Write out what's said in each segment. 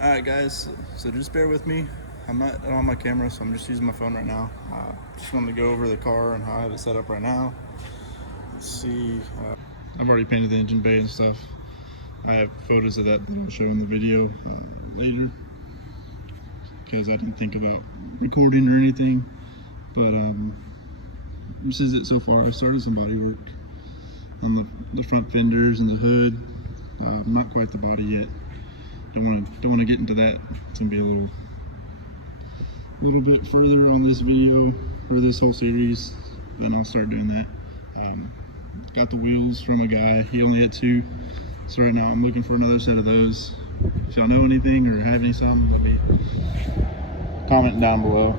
Alright guys, so just bear with me. I'm not on my camera, so I'm just using my phone right now. Just wanted to go over the car and how I have it set up right now. Let's see. I've already painted the engine bay and stuff. I have photos of that I'll show in the video later, because I didn't think about recording or anything. But this is it so far. I started some body work on the front fenders and the hood. Not quite the body yet. Don't want to get into that. It's gonna be a little bit further on this video or this whole series, then I'll start doing that. Got the wheels from a guy. He only had 2, so right now I'm looking for another set of those. If y'all know anything or have any something, let me comment down below.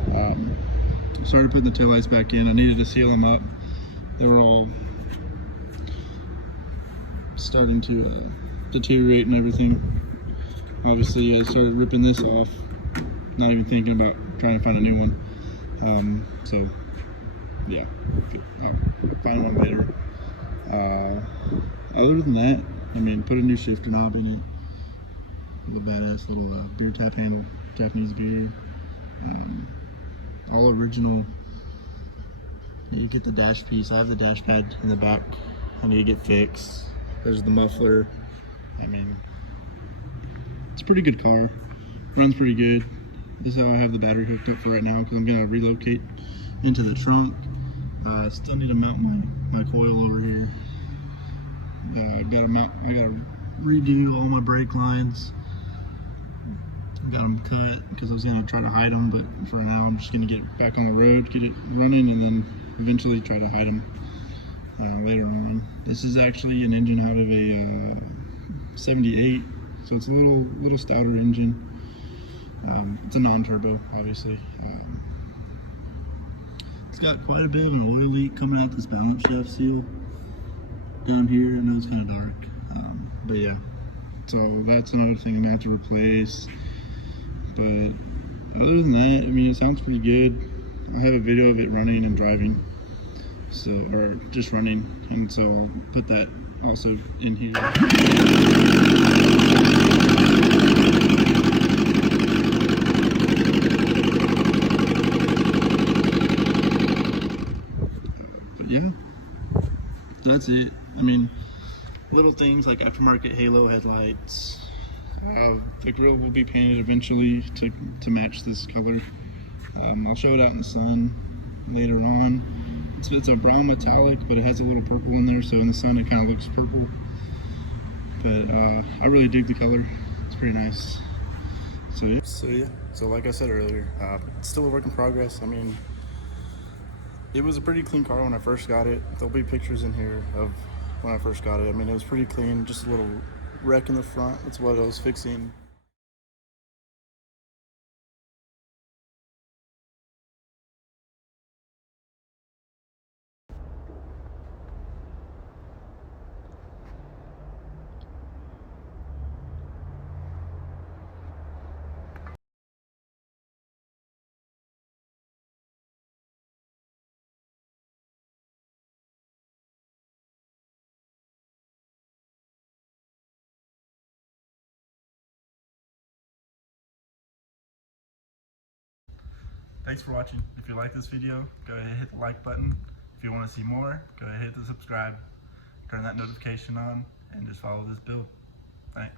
Started putting the taillights back in. I needed to seal them up. They were all starting to deteriorate and everything. Obviously, I started ripping this off, not even thinking about trying to find a new one. So, yeah, I'll find one later. Other than that, I mean, put a new shifter knob in it. The badass little beer tap handle, Japanese beer. All original. You get the dash piece. I have the dash pad in the back. I need to get fixed. There's the muffler. I mean, it's a pretty good car. Runs pretty good. This is how I have the battery hooked up for right now, because I'm gonna relocate into the trunk. I still need to mount my coil over here. I gotta redo all my brake lines. Got them cut because I was gonna try to hide them, but for now I'm just gonna get back on the road, get it running, and then eventually try to hide them later on. This is actually an engine out of a 78, so it's a little stouter engine. It's a non-turbo, obviously. It's got quite a bit of an oil leak coming out this balance shaft seal down here. I know it's kind of dark, but yeah. So that's another thing I'm gonna have to replace. But other than that, I mean, it sounds pretty good. I have a video of it running and driving, so, or just running, and so I'll put that also in here. But yeah, that's it. I mean, little things like aftermarket halo headlights. The grill will be painted eventually to match this color. I'll show it out in the sun later on. It's a brown metallic, but it has a little purple in there, so in the sun it kind of looks purple. But I really dig the color. It's pretty nice. So yeah. So like I said earlier, it's still a work in progress. I mean, it was a pretty clean car when I first got it. There'll be pictures in here of when I first got it. I mean, it was pretty clean, just a little wreck in the front. That's what I was fixing. Thanks for watching. If you like this video, go ahead and hit the like button. If you want to see more, go ahead and hit the subscribe. Turn that notification on and just follow this build. Thanks.